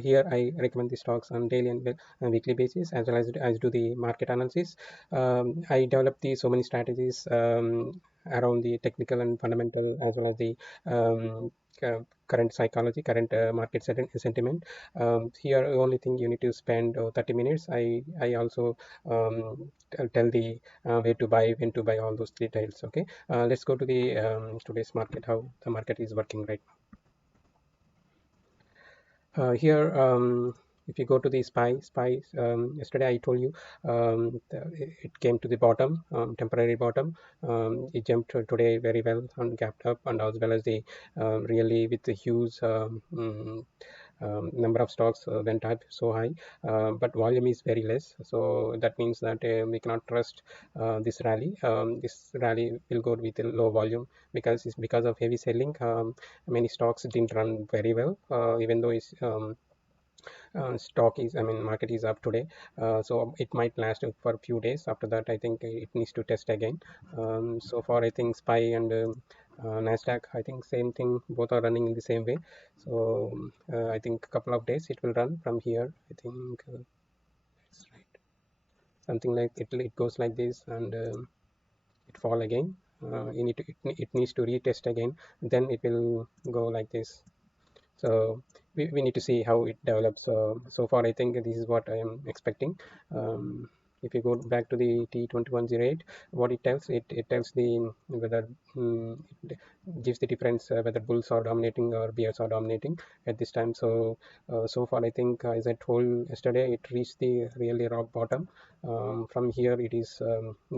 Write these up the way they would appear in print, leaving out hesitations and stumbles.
Here I recommend the stocks on daily and weekly basis, as well as do the market analysis. I developed so many strategies around the technical and fundamental, as well as the current psychology, current market sentiment. Here only thing you need to spend 30 minutes. I also tell the where to buy, when to buy, all those details. Okay, let's go to the today's market, how the market is working right now. Here, if you go to the SPY, yesterday I told you it came to the bottom, temporary bottom. It jumped today very well and gapped up, and as well as the really with the huge number of stocks went up so high, but volume is very less. So that means that we cannot trust this rally. This rally will go with a low volume because it's because of heavy selling. Many stocks didn't run very well, even though it's stock is, I mean, market is up today, so it might last for a few days. After that, I think it needs to test again. So far, I think SPY and Nasdaq, I think same thing, both are running in the same way. So I think a couple of days it will run from here. I think that's right, something like it goes like this, and it fall again. It needs to retest again, then it will go like this. So we need to see how it develops. So far I think this is what I am expecting. If you go back to the T2108, what it tells, it tells the whether it gives the difference whether bulls are dominating or bears are dominating at this time. So so far I think, as I told yesterday, it reached the really rock bottom. From here it is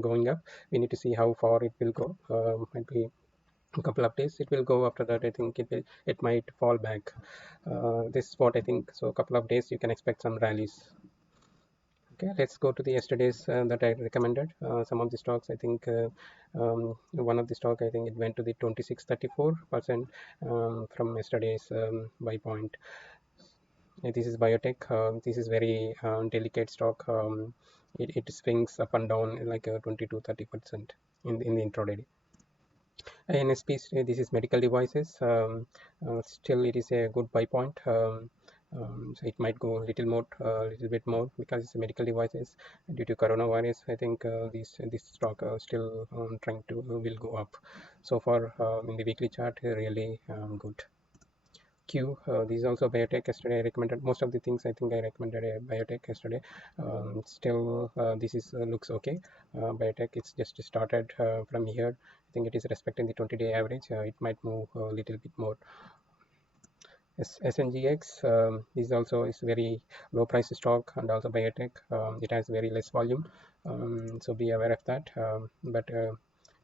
going up. We need to see how far it will go. Might be a couple of days it will go. After that, I think it might fall back. This is what I think. So a couple of days you can expect some rallies. Okay, let's go to the yesterday's that I recommended. Some of the stocks, I think one of the stock, I think it went to the 26.34% from yesterday's buy point. This is biotech. This is very delicate stock. It swings up and down like 20 to 30% in the intraday. NSP, this is medical devices. Still it is a good buy point. So it might go a little bit more because it's medical devices due to coronavirus. I think this stock still trying to will go up. So far in the weekly chart, really good. Q, this is also biotech. Yesterday I recommended most of the things. I think I recommended a biotech yesterday. Still this is looks okay. Biotech, it's just started from here. I think it is respecting the 20-day average. It might move a little bit more. SNGX, this also is very low price stock and also biotech. It has very less volume, so be aware of that. But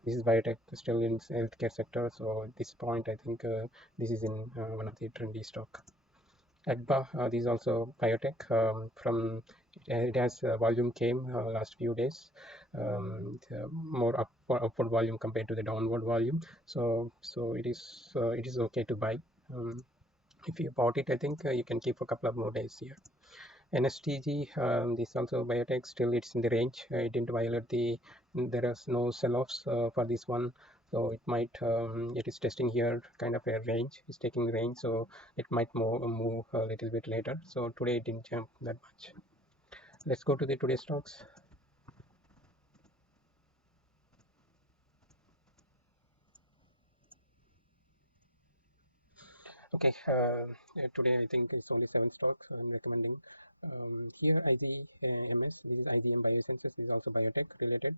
this is biotech, still in healthcare sector. So at this point, I think this is in one of the trendy stock. AGBA, this is also biotech. From it has volume came last few days, more upward volume compared to the downward volume. So it is okay to buy. If you bought it, I think you can keep a couple of more days here. NSTG, this also biotech, still it's in the range. It didn't violate the, there is no sell-offs for this one. So it might, it is testing here kind of a range, it's taking range. So it might move a little bit later. So today it didn't jump that much. Let's go to the today's stocks. Okay, today I think it's only 7 stocks I'm recommending. Here IGMS, this is IGM Biosciences, this is also biotech related.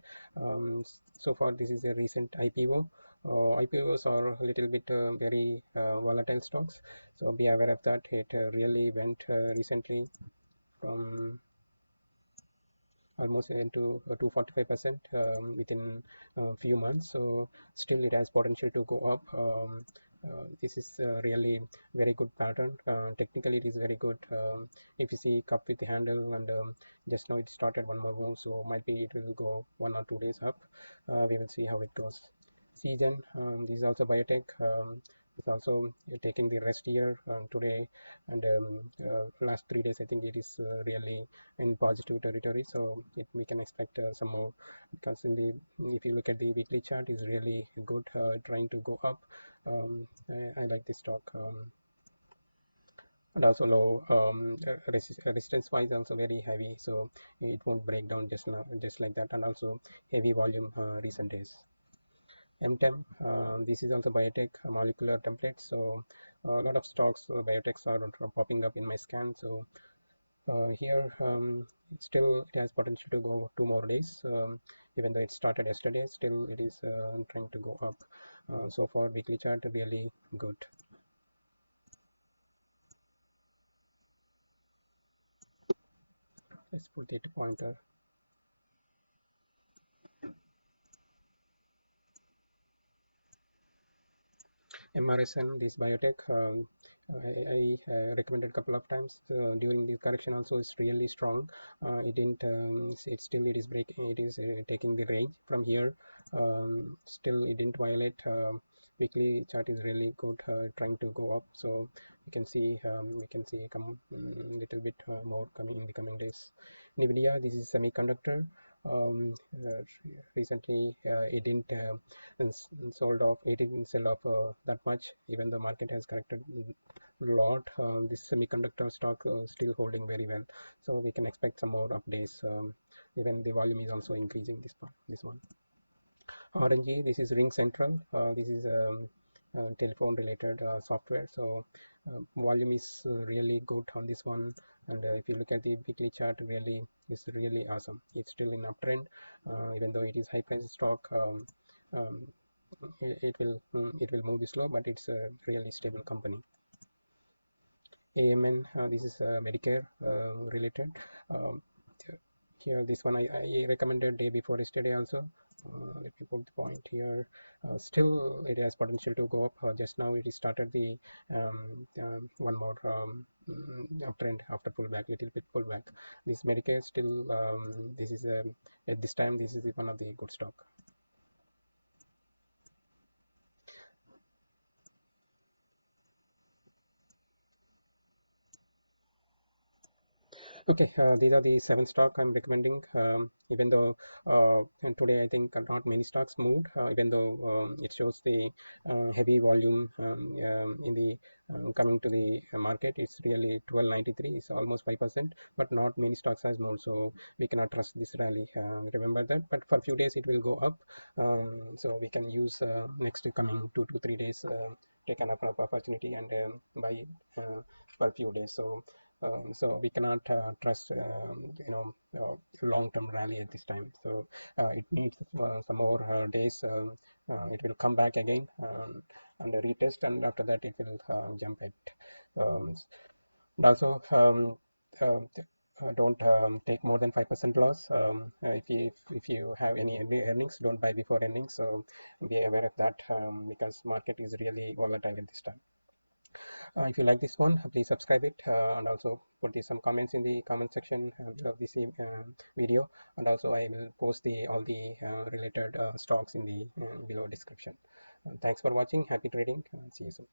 So far this is a recent IPO. IPOs are a little bit very volatile stocks, so be aware of that. It really went recently from almost into 245% within a few months. So still it has potential to go up. This is really very good pattern. Technically it is very good. If you see cup with the handle, and just now it started one more move, so might be it will go 1 or 2 days up. We will see how it goes. CGEN, this is also biotech. It's also taking the rest here today, and last 3 days I think it is really in positive territory. So we can expect some more, because in the, if you look at the weekly chart, is really good, trying to go up. I like this stock. and also low resistance wise also very heavy, so it won't break down just now, just like that, and also heavy volume recent days. MTEM, this is also biotech molecular template, so a lot of stocks biotechs are popping up in my scan. So here still it has potential to go 2 more days, even though it started yesterday, still it is trying to go up. So far weekly chart really good. Let's put it pointer. MRSN, this biotech, I recommended a couple of times during the correction. Also, it's really strong. It didn't. It still it is breaking. It is taking the range from here. Still, it didn't violate. Weekly chart is really good, trying to go up. So we can see come little bit more coming in the coming days. NVIDIA, this is semiconductor. Um, uh, Recently, it didn't sold off. It didn't sell off that much, even the market has corrected a lot. This semiconductor stock still holding very well, so we can expect some more updates. Even the volume is also increasing. This one. RNG, this is RingCentral. This is telephone related software. So volume is really good on this one. And if you look at the weekly chart, really is really awesome. It's still in uptrend, even though it is high price stock. Um, it will move slow, but it's a really stable company. AMN, this is Medicare related. Um, Here, this one I recommended day before yesterday also. Let me put the point here. Still, it has potential to go up. Just now, it started the one more uptrend after pullback, little bit pullback. This Medicare still, this is at this time, this is one of the good stock. Okay, these are the 7 stock I'm recommending. Even though and today I think not many stocks moved, even though it shows the heavy volume in the coming to the market. It's really 1293. It's almost 5%, but not many stocks has moved, so we cannot trust this rally. Remember that. But for a few days it will go up, so we can use next coming 2 to 3 days. Take an opportunity and buy for a few days. So we cannot trust long-term rally at this time. So it needs some more days. It will come back again and retest, and after that it will jump it. And also don't take more than 5% loss. If you have any earnings, don't buy before earnings. So be aware of that, because market is really volatile at this time. If you like this one, please subscribe it, and also put some comments in the comment section below this video, and also I will post all the related stocks in the below description. Thanks for watching. Happy trading. See you soon.